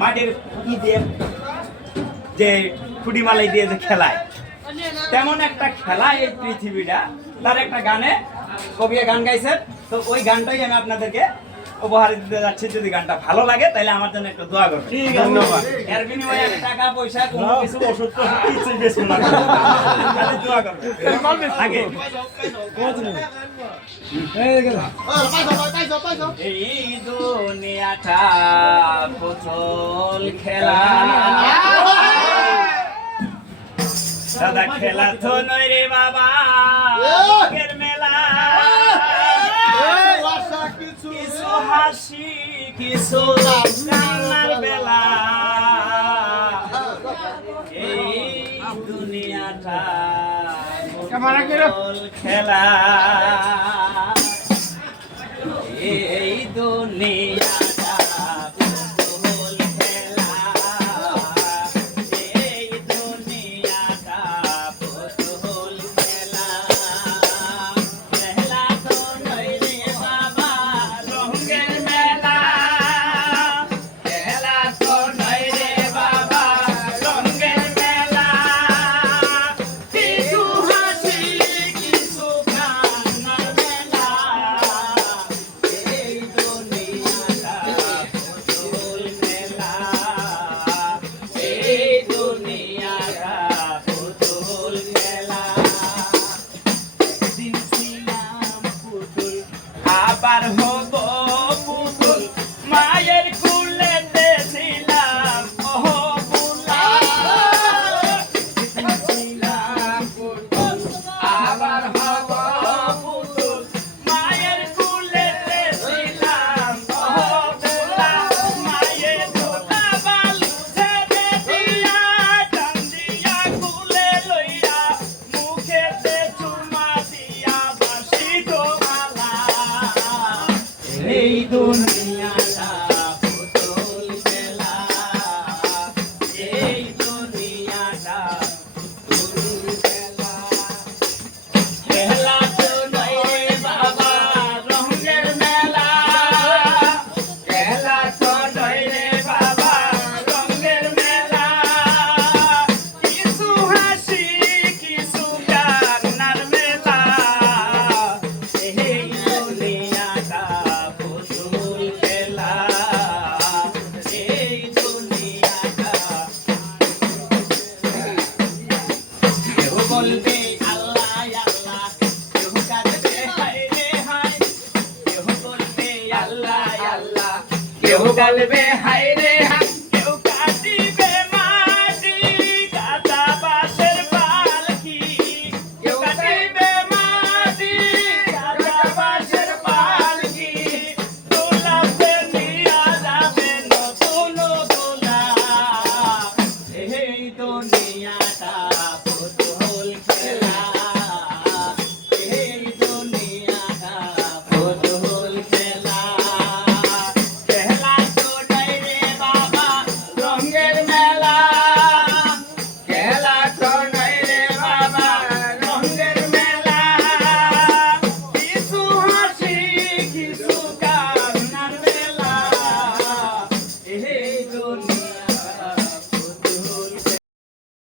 মাটির ই দিয়ে যে খুঁটি মালাই দিয়ে যে খেলায়। তেমন একটা খেলা এই পৃথিবীটা। তার একটা গানে কবি গান গাইছেন তো ওই গানটাই আমি আপনাদেরকে উপহার দিতে যাচ্ছি। যদি গানটা ভালো লাগে তাহলে আমার জন্য একটু দোয়া করবেন। ধন্যবাদ। এর বিনিময়ে টাকা পয়সা কোনো কিছু। ওষুধ কিছুই বেশি খালি দোয়া করবেন। আগে। এই দুনিয়াটা পুতুল খেলা। দাদা খেলা তো নয় রে বাবা মেলা। কিছু হাসি, কিছু কান্নার বেলা। এই দুনিয়াটা খেলা। এই দুনিয়াটা by the hood. এই কেউ বলবে আল্লাহ আল্লাহ কেউ কাঁদবে হায় রে হায়